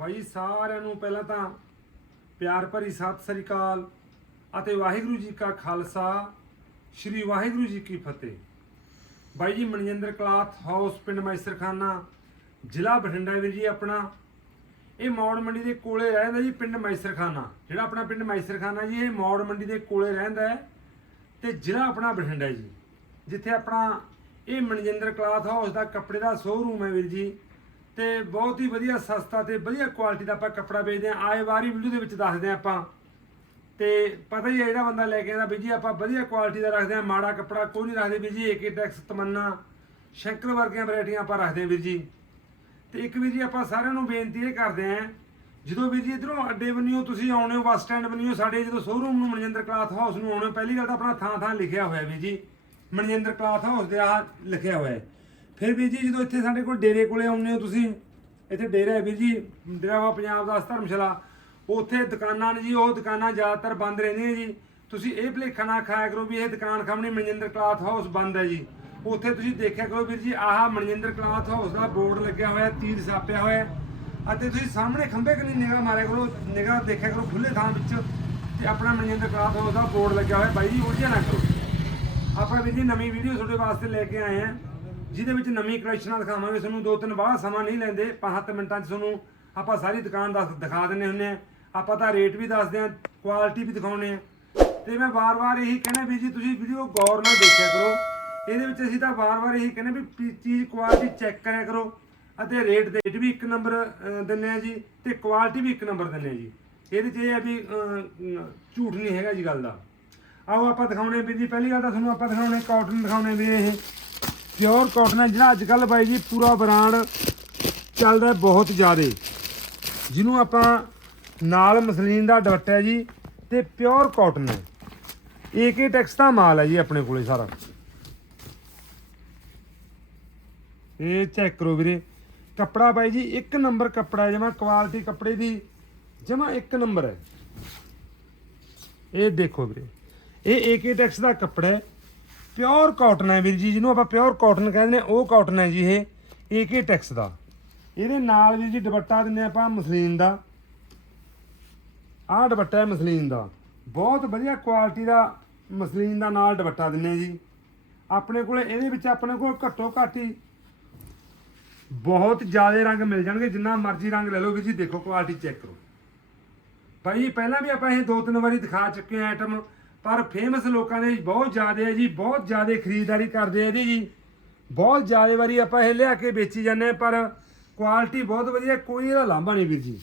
ਭਾਈ ਜੀ ਸਾਰਿਆਂ ਨੂੰ ਪਹਿਲਾਂ ਤਾਂ ਪਿਆਰ ਭਰੀ ਸਤਿ ਸ੍ਰੀ ਅਕਾਲ ਅਤੇ ਵਾਹਿਗੁਰੂ ਜੀ ਕਾ ਖਾਲਸਾ, ਸ੍ਰੀ ਵਾਹਿਗੁਰੂ ਜੀ ਕੀ ਫਤਿਹ। ਬਾਈ ਜੀ, ਮਨਜਿੰਦਰ ਕਲਾਥ ਹਾਊਸ, ਪਿੰਡ ਮੈਸਰਖਾਨਾ, ਜ਼ਿਲ੍ਹਾ ਬਠਿੰਡਾ ਵੀਰ ਜੀ ਆਪਣਾ। ਇਹ ਮੌੜ ਮੰਡੀ ਦੇ ਕੋਲੇ ਰਹਿੰਦਾ ਜੀ ਪਿੰਡ ਮੈਸਰਖਾਨਾ। ਜਿਹੜਾ ਆਪਣਾ ਪਿੰਡ ਮੈਸਰਖਾਨਾ ਜੀ, ਇਹ ਮੌੜ ਮੰਡੀ ਦੇ ਕੋਲੇ ਰਹਿੰਦਾ ਹੈ ਤੇ ਜ਼ਿਲ੍ਹਾ ਆਪਣਾ ਬਠਿੰਡਾ ਜੀ। ਜਿੱਥੇ ਆਪਣਾ ਇਹ ਮਨਜਿੰਦਰ ਕਲਾਥ ਹਾਊਸ ਦਾ ਕੱਪੜੇ ਦਾ ਸ਼ੋਅਰੂਮ ਹੈ ਵੀਰ ਜੀ। ਤੇ ਬਹੁਤ ਹੀ ਵਧੀਆ ਸਸਤਾ ਤੇ ਵਧੀਆ ਕੁਆਲਿਟੀ ਦਾ ਆਪਾਂ ਕੱਪੜਾ ਵੇਚਦੇ ਆਂ ਆਏ ਵਾਰੀ ਵੀਡੀਓ ਦੇ ਵਿੱਚ ਦੱਸਦੇ ਆਂ ਆਪਾਂ। ਤੇ ਪਤਾ ਹੀ ਹੈ ਜਿਹੜਾ ਬੰਦਾ ਲੈ ਕੇ ਆਉਂਦਾ ਵੀ ਜੀ ਆਪਾਂ ਵਧੀਆ ਕੁਆਲਿਟੀ ਦਾ ਰੱਖਦੇ ਆਂ ਮਾੜਾ ਕੱਪੜਾ ਕੋਈ ਨਹੀਂ ਰੱਖਦੇ ਵੀ ਜੀ ਏਕੇ ਟੈਕਸ ਤਮੰਨਾ ਸ਼ੰਕਰ ਵਰਗੀਆਂ ਵੈਰਾਈਟੀਆਂ ਆਪਾਂ ਰੱਖਦੇ ਆਂ ਵੀਰ ਜੀ। ਤੇ ਇੱਕ ਵੀਰ ਜੀ ਆਪਾਂ ਸਾਰਿਆਂ ਨੂੰ ਬੇਨਤੀ ਇਹ ਕਰਦੇ ਆਂ ਜਦੋਂ ਵੀਰ ਜੀ ਇਧਰੋਂ ਅੱਡੇ ਬੰਨਿਓ ਤੁਸੀਂ ਆਉਣੇ ਹੋ ਬੱਸ ਸਟੈਂਡ ਬੰਨਿਓ ਸਾਡੇ ਜਦੋਂ ਸ਼ੋਰੂਮ ਨੂੰ ਮਨਜਿੰਦਰ ਕਲਾਥ ਹਾਊਸ ਨੂੰ ਆਉਣੇ ਹੋ, ਪਹਿਲੀ ਗੱਲ ਤਾਂ ਆਪਣਾ ਥਾਂ ਥਾਂ ਲਿਖਿਆ ਹੋਇਆ ਵੀਰ ਜੀ। ਮਨਜਿੰਦਰ ਕਲਾਥ ਹਾਊਸ ਦੇ ਆਹ ਲਿਖਿਆ ਹੋਇਆ ਹੈ। ਫਿਰ ਵੀਰ ਜੀ, ਜਦੋਂ ਇੱਥੇ ਸਾਡੇ ਕੋਲ ਡੇਰੇ ਕੋਲੇ ਆਉਂਦੇ ਹੋ ਤੁਸੀਂ, ਇੱਥੇ ਡੇਰਾ ਹੈ ਵੀਰ ਜੀ ਡੇਰਾ ਵਾ ਪੰਜਾਬ ਦਾ ਧਰਮਸ਼ਾਲਾ, ਉੱਥੇ ਦੁਕਾਨਾਂ ਨੇ ਜੀ, ਉਹ ਦੁਕਾਨਾਂ ਜ਼ਿਆਦਾਤਰ ਬੰਦ ਰਹਿੰਦੀਆਂ ਜੀ। ਤੁਸੀਂ ਇਹ ਭਲੇਖਾ ਨਾ ਖਾਇਆ ਕਰੋ ਵੀ ਇਹ ਦੁਕਾਨ ਖਮਣੀ ਮਨਜਿੰਦਰ ਕਲਾਥ ਹਾਊਸ ਬੰਦ ਹੈ ਜੀ। ਉੱਥੇ ਤੁਸੀਂ ਦੇਖਿਆ ਕਰੋ ਵੀਰ ਜੀ, ਆਹ ਮਨਜਿੰਦਰ ਕਲਾਥ ਹਾਊਸ ਦਾ ਬੋਰਡ ਲੱਗਿਆ ਹੋਇਆ, ਤੀਰ ਛਾਪਿਆ ਹੋਇਆ ਅਤੇ ਤੁਸੀਂ ਸਾਹਮਣੇ ਖੰਭੇ ਕਨੀ ਨਿਗਾਹ ਮਾਰਿਆ ਕਰੋ, ਨਿਗਾਹ ਦੇਖਿਆ ਕਰੋ ਖੁੱਲੇ ਥਾਂ ਵਿੱਚ, ਤੇ ਆਪਣਾ ਮਨਜਿੰਦਰ ਕਲਾਥ ਹਾਊਸ ਦਾ ਬੋਰਡ ਲੱਗਿਆ ਹੋਇਆ, ਬਾਈ ਜੀ ਉਲਝਿਆ ਨਾ ਕਰੋ। ਆਪਾਂ ਵੀਰ ਜੀ, ਨਵੀਂ ਵੀਡੀਓ ਤੁਹਾਡੇ ਵਾਸਤੇ ਲੈ ਕੇ ਆਏ ਆ ਜਿਹਦੇ ਵਿੱਚ ਨਵੀਂ ਕਲੈਕਸ਼ਨਾਂ ਦਿਖਾਵਾਂਗੇ। ਤੁਹਾਨੂੰ ਦੋ ਤਿੰਨ ਬਾਅਦ ਸਮਾਂ ਨਹੀਂ ਲੈਂਦੇ। 5 ਮਿੰਟਾਂ 'ਚ ਤੁਹਾਨੂੰ ਆਪਾਂ ਸਾਰੀ ਦੁਕਾਨ ਦੱਸ ਦਿਖਾ ਦਿੰਨੇ ਹੁੰਨੇ ਆ ਆਪਾਂ ਤਾਂ ਰੇਟ ਵੀ ਦੱਸਦੇ ਆ ਕੁਆਲਿਟੀ ਵੀ ਦਿਖਾਉਨੇ ਆ ਤੇ ਮੈਂ ਵਾਰ-ਵਾਰ ਇਹੀ ਕਹਿੰਦਾ ਵੀ ਜੀ ਤੁਸੀਂ ਵੀਡੀਓ ਗੌਰ ਨਾਲ ਦੇਖਿਆ ਕਰੋ। ਇਹਦੇ ਵਿੱਚ ਅਸੀਂ ਤਾਂ ਵਾਰ-ਵਾਰ ਇਹੀ ਕਹਿੰਦੇ ਵੀ ਪੀ- ਚੀਜ਼ ਕੁਆਲਿਟੀ ਚੈੱਕ ਕਰਿਆ ਕਰੋ। ਅਤੇ ਰੇਟ ਦੇ ਰੇਟ ਵੀ ਇੱਕ ਨੰਬਰ ਅਹ, ਦਿੰਨੇ ਆ ਜੀ ਤੇ ਕੁਆਲਿਟੀ ਵੀ ਇੱਕ ਨੰਬਰ ਦਿੰਨੇ ਆ ਜੀ। ਇਹਦੇ 'ਚ ਇਹ ਹੈ ਵੀ ਝੂਠ ਨਹੀਂ ਹੈਗਾ ਜੀ ਗੱਲ ਦਾ। ਆਓ ਆਪਾਂ ਦਿਖਾਉਣੇ ਵੀ ਜੀ ਪਹਿਲੀ ਗੱਲ ਤਾਂ ਤੁਹਾਨੂੰ ਆਪਾਂ ਦਿਖਾਉਣੇ ਕਾਟਨ ਦਿਖਾਉਣੇ ਵੀ ਇਹ। ਪਿਓਰ ਕਾਟਨ ਹੈ ਜਿਹੜਾ ਅੱਜ ਕੱਲ ਬਾਈ ਜੀ ਪੂਰਾ ਬ੍ਰਾਂਡ ਚੱਲਦਾ ਬਹੁਤ ਜ਼ਿਆਦੇ। ਜਿਹਨੂੰ ਆਪਾਂ ਨਾਲ ਮਸਲੀਨ ਦਾ ਦੁਪੱਟਾ ਹੈ ਜੀ ਤੇ ਪਿਓਰ ਕਾਟਨ ਹੈ। ਏਕੇ ਟੈਕਸ ਦਾ ਮਾਲ ਹੈ ਜੀ ਆਪਣੇ ਕੋਲੇ ਸਾਰਾ। ਇਹ ਚੈੱਕ ਕਰੋ ਵੀਰੇ। ਕੱਪੜਾ ਬਾਈ ਜੀ ਇੱਕ ਨੰਬਰ ਕੱਪੜਾ ਹੈ, ਜਮਾ ਕੁਆਲਿਟੀ ਕੱਪੜੇ ਦੀ ਜਮਾ ਇੱਕ ਨੰਬਰ ਹੈ। ਇਹ ਦੇਖੋ ਵੀਰੇ। ਇਹ ਏਕੇ ਟੈਕਸ ਦਾ ਕੱਪੜਾ ਹੈ। ਪਿਓਰ ਕਾਟਨ ਹੈ ਵੀਰ ਜੀ, ਜਿਹਨੂੰ ਆਪਾਂ ਪਿਓਰ ਕਾਟਨ ਕਹਿੰਦੇ ਨੇ, ਉਹ ਕਾਟਨ ਹੈ ਜੀ ਇਹ ਏਕੇ ਟੈਕਸ ਦਾ। ਇਹਦੇ ਨਾਲ ਵੀਰ ਜੀ ਦੁਪੱਟਾ ਦਿੰਨੇ ਆਪਾਂ ਮਸਲੀਨ ਦਾ। ਆਹ ਦੁਪੱਟਾ ਹੈ ਮਸਲੀਨ ਦਾ। ਬਹੁਤ ਵਧੀਆ ਕੁਆਲਿਟੀ ਦਾ ਮਸਲੀਨ ਦਾ ਨਾਲ ਦੁਪੱਟਾ ਦਿੰਨੇ ਜੀ। ਆਪਣੇ ਕੋਲ, ਇਹਦੇ ਵਿੱਚ ਆਪਣੇ ਕੋਲ ਘੱਟੋ ਘੱਟ ਹੀ ਬਹੁਤ ਜ਼ਿਆਦਾ ਰੰਗ ਮਿਲ ਜਾਣਗੇ, ਜਿੰਨਾ ਮਰਜ਼ੀ ਰੰਗ ਲੈ ਲਓ ਵੀ ਜੀ, ਦੇਖੋ ਕੁਆਲਿਟੀ ਚੈੱਕ ਕਰੋ। ਭਾਈ, ਪਹਿਲਾਂ ਵੀ ਆਪਾਂ ਇਹ ਦੋ ਤਿੰਨ ਵਾਰੀ ਦਿਖਾ ਚੁੱਕੇ ਆ ਆਈਟਮ ਪਰ ਫੇਮਸ ਲੋਕਾਂ ਦੇ ਬਹੁਤ ਜ਼ਿਆਦਾ ਹੈ ਜੀ ਬਹੁਤ ਜ਼ਿਆਦਾ ਖਰੀਦਦਾਰੀ ਕਰਦੇ ਆ ਇਹਦੀ ਜੀ। ਬਹੁਤ ਜ਼ਿਆਦਾ ਵਾਰੀ ਆਪਾਂ ਇਹ ਲਿਆ ਕੇ ਵੇਚੀ ਜਾਂਦੇ ਹਾਂ, ਪਰ ਕੁਆਲਿਟੀ ਬਹੁਤ ਵਧੀਆ ਕੋਈ ਇਹਦਾ ਲਾਂਭਾ ਨਹੀਂ ਵੀਰ ਜੀ।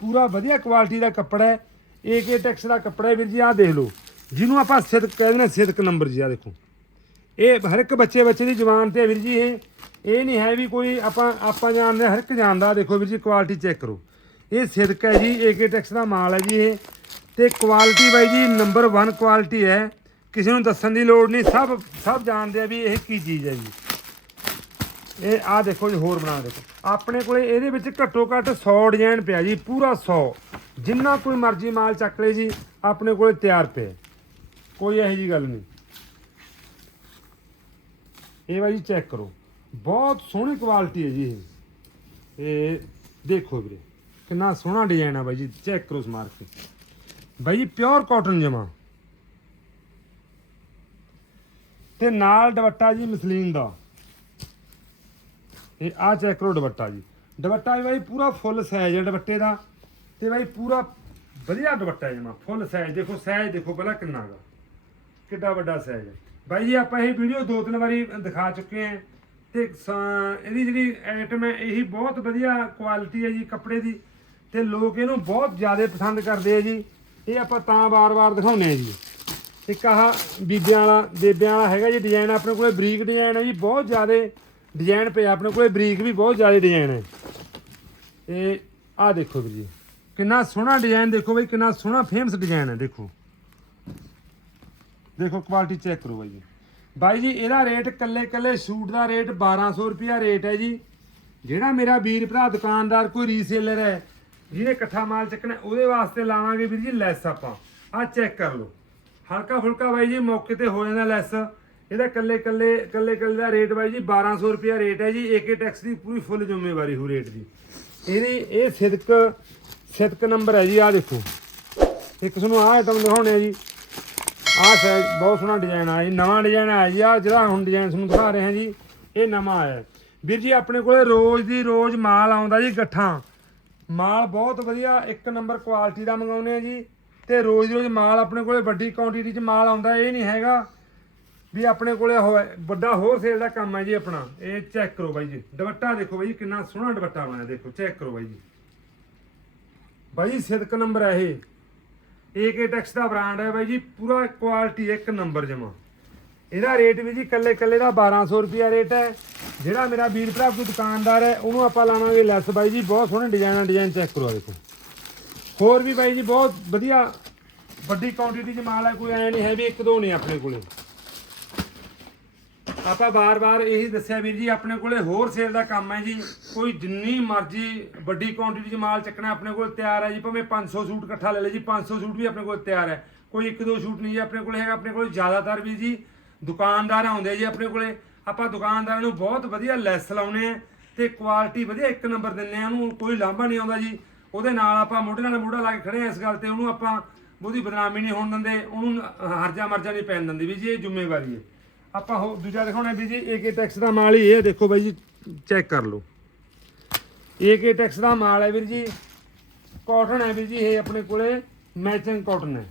ਪੂਰਾ ਵਧੀਆ ਕੁਆਲਿਟੀ ਦਾ ਕੱਪੜਾ ਹੈ ਏਕੇ ਟੈਕਸ ਦਾ ਕੱਪੜਾ ਹੈ ਵੀਰ ਜੀ ਆਹ ਦੇਖ ਲਓ। ਜਿਹਨੂੰ ਆਪਾਂ ਸਿਦਕ ਕਹਿੰਦੇ ਨੇ ਸਿਦਕ ਨੰਬਰ ਜੀ ਆ ਦੇਖੋ। ਇਹ ਹਰ ਇੱਕ ਬੱਚੇ ਬੱਚੇ ਦੀ ਜਵਾਨ ਤੇ ਵੀਰ ਜੀ ਇਹ ਇਹ ਨਹੀਂ ਹੈ ਵੀ ਕੋਈ ਆਪਾਂ ਆਪਾਂ ਜਾਣਦੇ ਹਾਂ, ਹਰ ਇੱਕ ਜਾਣਦਾ ਦੇਖੋ ਵੀਰ ਜੀ ਕੁਆਲਿਟੀ ਚੈੱਕ ਕਰੋ। ਇਹ ਸਿਦਕ ਹੈ ਜੀ ਏਕੇ ਟੈਕਸ ਦਾ ਮਾਲ ਹੈ ਜੀ ਇਹ। ਤੇ ਕੁਆਲਿਟੀ ਬਾਈ ਜੀ ਨੰਬਰ 1 ਕੁਆਲਿਟੀ ਹੈ। ਕਿਸੇ ਨੂੰ ਦੱਸਣ ਦੀ ਲੋੜ ਨਹੀਂ, ਸਭ ਸਭ ਜਾਣਦੇ ਆ ਵੀ ਇਹ ਕੀ ਚੀਜ਼ ਹੈ ਜੀ। ਇਹ ਆ ਦੇਖੋ ਜੀ, ਹੋਰ ਬਣਾ ਦੇਖੋ। ਆਪਣੇ ਕੋਲੇ ਇਹਦੇ ਵਿੱਚ ਘੱਟੋ ਘੱਟ 100 ਡਿਜ਼ਾਈਨ ਪਿਆ ਜੀ, ਪੂਰਾ 100 ਜਿੰਨਾ ਕੋਈ ਮਰਜ਼ੀ ਮਾਲ ਚੱਕ ਲੈ ਜੀ, ਆਪਣੇ ਕੋਲੇ ਤਿਆਰ ਪਿਆ। ਕੋਈ ਇਹੋ ਜੀ ਗੱਲ ਨਹੀਂ। ਇਹ ਬਾਈ ਚੈੱਕ ਕਰੋ। ਬਹੁਤ ਸੋਹਣੀ ਕੁਆਲਿਟੀ ਹੈ ਜੀ ਇਹ। ਇਹ ਦੇਖੋ ਵੀਰੇ, ਕਿੰਨਾ ਸੋਹਣਾ ਡਿਜ਼ਾਈਨ ਆ ਬਾਈ ਜੀ ਚੈੱਕ ਕਰੋ ਸਮਾਰ ਕੇ ਬਾਈ ਜੀ ਪਿਓਰ ਕਾਟਨ ਜਮਾ। ਤੇ ਨਾਲ ਦੁਪੱਟਾ ਜੀ ਮਸਲੀਨ ਦਾ। ਇਹ ਆ ਚੈੱਕ ਕਰੋ ਦੁਪੱਟਾ ਜੀ। ਦੁਪੱਟਾ ਵੀ ਬਾਈ ਪੂਰਾ ਫੁੱਲ ਸਾਈਜ਼ ਹੈ ਦੁਪੱਟੇ ਦਾ। ਤੇ ਬਾਈ ਪੂਰਾ ਵਧੀਆ ਦੁਪੱਟਾ ਜਮਾ, ਫੁੱਲ ਸਾਈਜ਼ ਦੇਖੋ ਸਾਈਜ਼ ਦੇਖੋ ਪਹਿਲਾਂ ਕਿੰਨਾ ਗਾ। ਕਿੱਡਾ ਵੱਡਾ ਸਾਈਜ਼ ਹੈ। ਬਾਈ ਜੀ, ਆਪਾਂ ਇਹ ਵੀਡੀਓ ਦੋ ਤਿੰਨ ਵਾਰੀ ਦਿਖਾ ਚੁੱਕੇ ਹਾਂ। ਤੇ ਇਹਦੀ ਜਿਹੜੀ ਆਈਟਮ ਹੈ, ਇਹੀ ਬਹੁਤ ਵਧੀਆ ਕੁਆਲਿਟੀ ਹੈ ਜੀ ਕੱਪੜੇ ਦੀ। ਤੇ ਲੋਕ ਇਹਨੂੰ ਬਹੁਤ ਜ਼ਿਆਦਾ ਪਸੰਦ ਕਰਦੇ ਆ ਜੀ। ਇਹ ਆਪਾਂ ਤਾਂ ਵਾਰ-ਵਾਰ ਦਿਖਾਉਂਦੇ ਆ ਜੀ। ਇੱਕ ਆਹ ਬੀਬਿਆਂ ਵਾਲਾ ਦੇਬਿਆਂ ਵਾਲਾ ਹੈਗਾ ਜੀ ਡਿਜ਼ਾਈਨ ਆਪਣੇ ਕੋਲੇ ਬਰੀਕ ਡਿਜ਼ਾਈਨ ਹੈ ਜੀ, ਬਹੁਤ ਜ਼ਿਆਦਾ ਡਿਜ਼ਾਈਨ ਪਿਆ, ਆਪਣੇ ਕੋਲੇ ਬਰੀਕ ਵੀ ਬਹੁਤ ਜ਼ਿਆਦਾ ਡਿਜ਼ਾਈਨ ਹੈ। ਇਹ ਆਹ ਦੇਖੋ ਵੀਰ ਜੀ, ਕਿੰਨਾ ਸੋਹਣਾ ਡਿਜ਼ਾਈਨ ਦੇਖੋ ਬਈ, ਕਿੰਨਾ ਸੋਹਣਾ ਫੇਮਸ ਡਿਜ਼ਾਈਨ ਹੈ, ਦੇਖੋ। ਦੇਖੋ ਕੁਆਲਿਟੀ ਚੈੱਕ ਕਰੋ ਬਾਈ ਜੀ। ਬਾਈ ਜੀ, ਇਹਦਾ ਰੇਟ ਕੱਲੇ ਕੱਲੇ ਸੂਟ ਦਾ ਰੇਟ 1200 ਰੁਪਿਆ ਰੇਟ ਹੈ ਜੀ। ਜਿਹੜਾ ਮੇਰਾ ਵੀਰ ਭਰਾ ਦੁਕਾਨਦਾਰ, ਕੋਈ ਰੀਸੇਲਰ ਹੈ ਜਿਹਨੇ ਇਕੱਠਾ ਮਾਲ ਚੱਕਣਾ, ਉਹਦੇ ਵਾਸਤੇ ਲਾਵਾਂਗੇ ਵੀਰ ਜੀ ਲੈਸ ਆਪਾਂ। ਆਹ ਚੈੱਕ ਕਰ ਲਓ। ਹਲਕਾ ਫੁਲਕਾ ਬਾਈ ਜੀ, ਮੌਕੇ ਤੇ ਹੋ ਜਾਂਦਾ ਲੈਸ। ਇਹਦਾ ਕੱਲੇ ਕੱਲੇ ਕੱਲੇ ਕੱਲੇ ਦਾ ਰੇਟ ਬਾਈ ਜੀ 1200 ਰੁਪਿਆ ਰੇਟ ਹੈ ਜੀ। ਏਕੇ ਟੈਕਸ ਦੀ ਪੂਰੀ ਫੁੱਲ ਜ਼ਿੰਮੇਵਾਰੀ ਹੋ ਰੇਟ ਦੀ। ਇਹਦੀ ਇਹ ਸਿਦਕ ਸਿਦਕ ਨੰਬਰ ਹੈ ਜੀ ਆ ਦੇਖੋ। ਇੱਕ ਤੁਹਾਨੂੰ ਆਹ ਆਈਟਮ ਦਿਖਾਉਣੇ ਆ ਜੀ। ਆਹ ਸਾਈਜ਼ ਬਹੁਤ ਸੋਹਣਾ ਡਿਜ਼ਾਈਨ ਆਇਆ ਜੀ। ਨਵਾਂ ਡਿਜ਼ਾਈਨ ਆਇਆ ਜੀ। ਆ ਜਿਹੜਾ ਹੁਣ ਡਿਜ਼ਾਈਨ ਤੁਹਾਨੂੰ ਦਿਖਾ ਰਹੇ ਹਾਂ ਜੀ, ਇਹ ਨਵਾਂ ਆਇਆ ਵੀਰ ਜੀ, ਆਪਣੇ ਕੋਲੇ ਰੋਜ਼ ਦੀ ਰੋਜ਼ ਮਾਲ ਆਉਂਦਾ ਜੀ, ਗੱਠਾਂ। ਮਾਲ ਬਹੁਤ ਵਧੀਆ, ਇੱਕ ਨੰਬਰ ਕੁਆਲਿਟੀ ਦਾ ਮੰਗਾਉਂਦੇ ਆ ਜੀ। ਤੇ ਰੋਜ਼ ਰੋਜ਼ ਮਾਲ ਆਪਣੇ ਕੋਲੇ ਵੱਡੀ ਕੁਆਂਟੀਟੀ 'ਚ ਮਾਲ ਆਉਂਦਾ, ਇਹ ਨਹੀਂ ਹੈਗਾ ਵੀ ਆਪਣੇ ਕੋਲੇ ਹੋਏ, ਵੱਡਾ ਹੋਰ ਸੇਲ ਦਾ ਕੰਮ ਹੈ ਜੀ ਆਪਣਾ। ਇਹ ਚੈੱਕ ਕਰੋ ਬਾਈ ਜੀ। ਦੁਪੱਟਾ ਦੇਖੋ ਬਾਈ ਜੀ, ਕਿੰਨਾ ਸੋਹਣਾ ਦੁਪੱਟਾ ਬਣਿਆ, ਦੇਖੋ ਚੈੱਕ ਕਰੋ ਬਾਈ ਜੀ। ਬਾਈ ਜੀ, ਸਿਦਕ ਨੰਬਰ ਹੈ ਇਹ। ਏਕੇ ਟੈਕਸ ਦਾ ਬ੍ਰਾਂਡ ਹੈ ਬਾਈ ਜੀ, ਪੂਰਾ ਕੁਆਲਿਟੀ ਇੱਕ ਨੰਬਰ ਜਮਾ। ਇਹਦਾ ਰੇਟ ਵੀ ਜੀ ਕੱਲੇ ਕੱਲੇ ਦਾ 1200 ਰੁਪਿਆ ਰੇਟ ਹੈ। ਜਿਹੜਾ ਮੇਰਾ ਵੀਰ ਭਰਾ ਕੋਈ ਦੁਕਾਨਦਾਰ ਹੈ, ਉਹਨੂੰ ਆਪਾਂ ਲਾਵਾਂਗੇ ਲੈਸ ਬਾਈ ਜੀ, ਬਹੁਤ ਸੋਹਣੇ ਡਿਜ਼ਾਈਨ ਆ ਡਿਜ਼ਾਈਨ ਚੈੱਕ ਕਰੋ ਆਹ ਦੇਖੋ। ਹੋਰ ਵੀ ਬਾਈ ਜੀ ਬਹੁਤ ਵਧੀਆ, ਵੱਡੀ ਕੁਆਂਟੀਟੀ 'ਚ ਮਾਲ ਹੈ, ਕੋਈ ਐ ਨਹੀਂ ਹੈ ਵੀ ਇੱਕ ਦੋ ਨੇ ਆਪਣੇ ਕੋਲੇ। ਆਪਾਂ ਬਾਰ-ਬਾਰ ਇਹੀ ਦੱਸਿਆ ਵੀਰ ਜੀ, ਆਪਣੇ ਕੋਲੇ ਹੋਰ ਸੇਲ ਦਾ ਕੰਮ ਹੈ ਜੀ। ਕੋਈ ਜਿੰਨੀ ਮਰਜ਼ੀ ਵੱਡੀ ਕੁਆਂਟੀਟੀ 'ਚ ਮਾਲ ਚੱਕਣਾ ਆਪਣੇ ਕੋਲ ਤਿਆਰ ਹੈ ਜੀ, ਭਾਵੇਂ 500 ਸੂਟ ਇਕੱਠਾ ਲੈ ਲੈ ਜੀ 500 ਸੂਟ ਵੀ ਆਪਣੇ ਕੋਲ ਤਿਆਰ ਹੈ। ਕੋਈ ਇੱਕ ਦੋ ਸੂਟ ਨਹੀਂ ਜੀ ਆਪਣੇ ਕੋਲ ਹੈਗਾ, ਆਪਣੇ ਕੋਲ ਜ਼ਿਆਦਾਤਰ ਵੀ ਜੀ ਦੁਕਾਨਦਾਰ ਆਉਂਦੇ ਜੀ ਆਪਣੇ ਕੋਲੇ ਆਪਾਂ ਦੁਕਾਨਦਾਰਾਂ ਨੂੰ ਬਹੁਤ ਵਧੀਆ ਲੈਸ ਲਾਉਨੇ ਆ ਤੇ ਕੁਆਲਿਟੀ ਵਧੀਆ ਇੱਕ ਨੰਬਰ ਦਿੰਨੇ ਆ ਉਹਨੂੰ ਕੋਈ ਲਾਂਭਾ ਨਹੀਂ ਆਉਂਦਾ ਜੀ। ਉਹਦੇ ਨਾਲ ਆਪਾਂ ਮੋਢੇ ਨਾਲ ਮੋਢਾ ਲਾ ਕੇ ਖੜੇ ਆ ਇਸ ਗੱਲ ਤੇ ਉਹਨੂੰ ਆਪਾਂ ਉਹਦੀ ਬਦਨਾਮੀ ਨਹੀਂ ਹੋਣ ਦਿੰਦੇ ਉਹਨੂੰ ਹਰਜਾ ਮਰਜਾ ਨਹੀਂ ਪੈਣ ਦਿੰਦੇ ਵੀ ਜੀ ਇਹ ਜ਼ਿੰਮੇਵਾਰੀ ਹੈ। ਆਪਾਂ ਹੋ ਦੂਜਾ ਦਿਖਾਉਣਾ ਵੀ ਜੀ ਏਕੇ ਟੈਕਸ ਦਾ ਮਾਲ ਹੀ ਇਹ ਹੈ, ਦੇਖੋ ਬਾਈ ਜੀ ਚੈੱਕ ਕਰ ਲਓ। ਏਕੇ ਟੈਕਸ ਦਾ ਮਾਲ ਹੈ ਵੀਰ ਜੀ ਕਾਟਨ ਹੈ ਵੀਰ ਜੀ ਇਹ ਆਪਣੇ ਕੋਲੇ ਮੈਚਿੰਗ ਕਾਟਨ ਹੈ।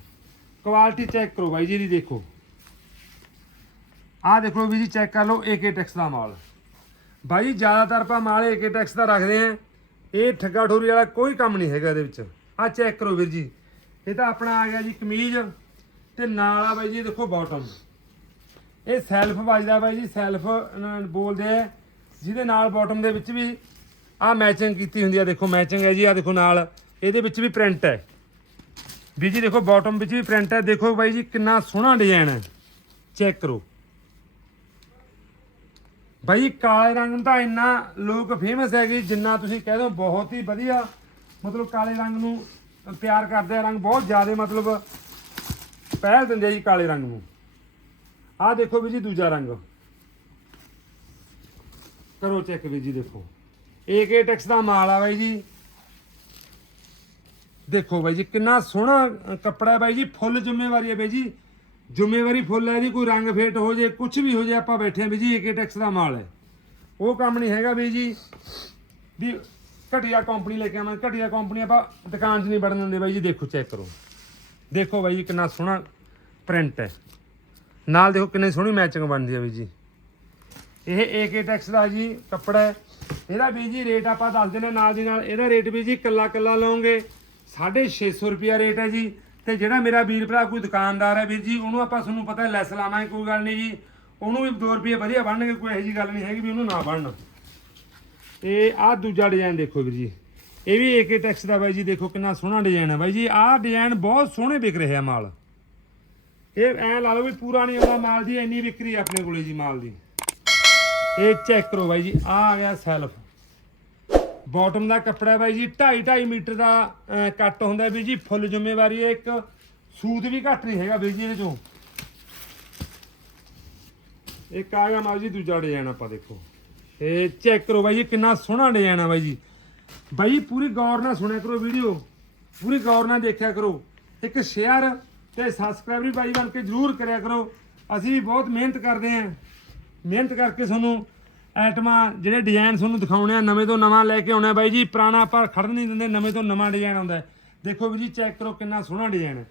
ਕੁਆਲਿਟੀ ਚੈੱਕ ਕਰੋ ਬਾਈ ਜੀ ਦੀ ਦੇਖੋ। ਆਹ ਦੇਖੋ ਵੀਰ ਜੀ ਚੈੱਕ ਕਰ ਲਓ ਏਕੇ ਟੈਕਸ ਦਾ ਮਾਲ। ਬਾਈ ਜੀ, ਜ਼ਿਆਦਾਤਰ ਆਪਾਂ ਮਾਲ ਏਕੇ ਟੈਕਸ ਦਾ ਰੱਖਦੇ ਆਂ ਇਹ ਠੱਗਾ ਠੋਰੀ ਵਾਲਾ ਕੋਈ ਕੰਮ ਨਹੀਂ ਹੈਗਾ ਇਹਦੇ ਵਿੱਚ। ਆਹ ਚੈੱਕ ਕਰੋ ਵੀਰ ਜੀ। ਇਹ ਤਾਂ ਆਪਣਾ ਆ ਗਿਆ ਜੀ ਕਮੀਜ਼ ਤੇ ਨਾਲ ਆ ਬਾਈ ਜੀ ਦੇਖੋ ਬਾਟਮ ਇਹ ਸੈਲਫ ਵੱਜਦਾ ਬਾਈ ਜੀ ਸੈਲਫ ਬੋਲਦੇ ਆ। ਜਿਹਦੇ ਨਾਲ ਬਾਟਮ ਦੇ ਵਿੱਚ ਵੀ ਆ ਮੈਚਿੰਗ ਕੀਤੀ ਹੁੰਦੀ ਆ ਦੇਖੋ ਮੈਚਿੰਗ ਹੈ ਜੀ ਆ ਦੇਖੋ ਨਾਲ। ਇਹਦੇ ਵਿੱਚ ਵੀ ਪ੍ਰਿੰਟ ਹੈ। ਵੀ ਜੀ ਦੇਖੋ ਬਾਟਮ ਵਿੱਚ ਵੀ ਪ੍ਰਿੰਟ ਹੈ। ਦੇਖੋ ਬਾਈ ਜੀ ਕਿੰਨਾ ਸੋਹਣਾ ਡਿਜ਼ਾਈਨ ਹੈ। ਚੈੱਕ ਕਰੋ। ਬਾਈ ਕਾਲੇ ਰੰਗ ਨੂੰ ਤਾਂ ਇੰਨਾ ਲੋਕ ਫੇਮਸ ਹੈਗੇ, ਜਿੰਨਾ ਤੁਸੀਂ ਕਹਿ ਦੋ ਬਹੁਤ ਹੀ ਵਧੀਆ। ਮਤਲਬ ਕਾਲੇ ਰੰਗ ਨੂੰ ਪਿਆਰ ਕਰਦੇ ਆ, ਰੰਗ ਬਹੁਤ ਜ਼ਿਆਦਾ ਮਤਲਬ ਪਹਿਲ ਦਿੰਦੇ ਆ ਜੀ ਕਾਲੇ ਰੰਗ ਨੂੰ। ਆਹ ਦੇਖੋ ਵੀ ਜੀ ਦੂਜਾ ਰੰਗ। ਕਰੋ ਚੈੱਕ ਵੀ ਜੀ ਦੇਖੋ। ਏਕੇ ਟੈਕਸ ਦਾ ਮਾਲ ਆ ਬਾਈ ਜੀ। ਦੇਖੋ ਬਾਈ ਜੀ, ਕਿੰਨਾ ਸੋਹਣਾ ਕੱਪੜਾ ਹੈ ਬਾਈ ਜੀ, ਫੁੱਲ ਜ਼ਿੰਮੇਵਾਰੀ ਹੈ ਬਾਈ ਜੀ। ਜ਼ਿੰਮੇਵਾਰੀ ਫੁੱਲ ਹੈ ਜੀ, ਕੋਈ ਰੰਗ ਫੇਟ ਹੋ ਜੇ ਕੁਝ ਵੀ ਹੋ ਜੇ, ਆਪਾਂ ਬੈਠੇ ਆ ਵੀ ਜੀ ਏਕੇ ਟੈਕਸ ਦਾ ਮਾਲ ਹੈ। ਉਹ ਕੰਮ ਨਹੀਂ ਹੈਗਾ ਵੀ ਜੀ, ਵੀ ਘਟੀਆ ਕੰਪਨੀ ਲੈ ਕੇ ਆਵਾਂ, ਘਟੀਆ ਕੰਪਨੀ ਆਪਾਂ ਦੁਕਾਨ 'ਚ ਨਹੀਂ ਵੜਨ ਦਿੰਦੇ ਬਾਈ ਜੀ, ਦੇਖੋ ਚੈੱਕ ਕਰੋ। ਦੇਖੋ ਬਾਈ ਜੀ, ਕਿੰਨਾ ਸੋਹਣਾ ਪ੍ਰਿੰਟ ਹੈ। ਨਾਲ ਦੇਖੋ ਕਿੰਨੀ ਸੋਹਣੀ ਮੈਚਿੰਗ ਬਣਦੀ ਹੈ ਵੀ ਜੀ। ਇਹ ਏਕੇ ਟੈਕਸ ਦਾ ਜੀ ਕੱਪੜਾ ਹੈ। ਇਹਦਾ ਵੀ ਜੀ ਰੇਟ ਆਪਾਂ ਦੱਸ ਦਿੰਦੇ ਹਾਂ ਨਾਲ ਦੀ ਨਾਲ। ਇਹਦਾ ਰੇਟ ਵੀ ਜੀ ਕੱਲਾ ਕੱਲਾ ਲਓਗੇ 650 ਰੁਪਿਆ ਰੇਟ ਹੈ ਜੀ। ਤੇ ਜਿਹੜਾ ਮੇਰਾ ਵੀਰ ਭਰਾ ਕੋਈ ਦੁਕਾਨਦਾਰ ਹੈ ਵੀਰ ਜੀ, ਉਹਨੂੰ ਆਪਾਂ ਤੁਹਾਨੂੰ ਪਤਾ ਲੈਸ ਲਾਵਾਂਗੇ, ਕੋਈ ਗੱਲ ਨਹੀਂ ਜੀ। ਉਹਨੂੰ ਵੀ 2 ਰੁਪਏ ਵਧੀਆ ਬਣਨਗੇ, ਕੋਈ ਇਹੋ ਜੀ ਗੱਲ ਨਹੀਂ ਹੈਗੀ ਵੀ ਉਹਨੂੰ ਨਾ ਬਣਨ। ਇਹ ਆਹ ਦੂਜਾ ਡਿਜ਼ਾਈਨ ਦੇਖੋ ਵੀਰ ਜੀ। ਇਹ ਵੀ ਏਕੇ ਟੈਕਸ ਦਾ ਬਾਈ ਜੀ, ਦੇਖੋ ਕਿੰਨਾ ਸੋਹਣਾ ਡਿਜ਼ਾਈਨ ਹੈ ਬਾਈ ਜੀ। ਆਹ ਡਿਜ਼ਾਈਨ ਬਹੁਤ ਸੋਹਣੇ ਵਿਕ ਆ ਮਾਲ। ਇਹ ਐ ਲਾ ਲਓ ਵੀ ਪੂਰਾ ਨਹੀਂ ਆਉਂਦਾ ਮਾਲ ਦੀ ਇੰਨੀ ਵਿਕਰੀ ਆਪਣੇ ਕੋਲੇ ਜੀ ਮਾਲ ਦੀ। ਇਹ ਚੈੱਕ ਕਰੋ ਬਾਈ ਜੀ ਆ ਆ ਗਿਆ ਸੈਲਫ ਬਾਟਮ ਦਾ ਕੱਪੜਾ ਬਾਈ ਜੀ 2.5 2.5 ਮੀਟਰ ਦਾ ਕੱਟ ਹੁੰਦਾ ਵੀ ਜੀ, ਫੁੱਲ ਜ਼ਿੰਮੇਵਾਰੀ ਹੈ ਇੱਕ। ਸੂਤ ਵੀ ਘੱਟ ਨਹੀਂ ਹੈਗਾ ਵੀਰ ਜੀ ਇਹਦੇ ਚੋਂ। ਇੱਕ ਆ ਗਿਆ ਮਾਲ ਜੀ, ਦੂਜਾ ਡਿਜ਼ਾਈਨ ਆਪਾਂ ਦੇਖੋ। ਇਹ ਚੈੱਕ ਕਰੋ ਬਾਈ ਜੀ, ਕਿੰਨਾ ਸੋਹਣਾ ਡਿਜ਼ਾਈਨ ਆ ਬਾਈ ਜੀ। ਬਾਈ ਪੂਰੀ ਗੌਰ ਨਾਲ ਸੁਣਿਆ ਕਰੋ ਵੀਡੀਓ। ਪੂਰੀ ਗੌਰ ਨਾਲ ਦੇਖਿਆ ਕਰੋ। ਇੱਕ ਸ਼ੇਅਰ ਤੇ ਸਬਸਕ੍ਰਾਈਬ ਵੀ ਬਾਈ ਬਣ ਕੇ ਜਰੂਰ ਕਰਿਆ ਕਰੋ। ਅਸੀਂ ਬਹੁਤ ਮਿਹਨਤ ਕਰਦੇ ਆਂ ਮਿਹਨਤ ਕਰਕੇ ਤੁਹਾਨੂੰ ਆਈਟਮਾਂ ਜਿਹੜੇ ਡਿਜ਼ਾਈਨ ਤੁਹਾਨੂੰ ਦਿਖਾਉਣੇ ਆ, ਨਵੇਂ ਤੋਂ ਨਵਾਂ ਲੈ ਕੇ ਆਉਣਾ ਬਾਈ ਜੀ। ਪੁਰਾਣਾ ਆਪਾਂ ਖੜਨ ਨਹੀਂ ਦਿੰਦੇ, ਨਵੇਂ ਤੋਂ ਨਵਾਂ ਡਿਜ਼ਾਈਨ ਆਉਂਦਾ ਦੇਖੋ ਵੀ ਜੀ ਚੈੱਕ ਕਰੋ ਕਿੰਨਾ ਸੋਹਣਾ ਡਿਜ਼ਾਈਨ ਹੈ।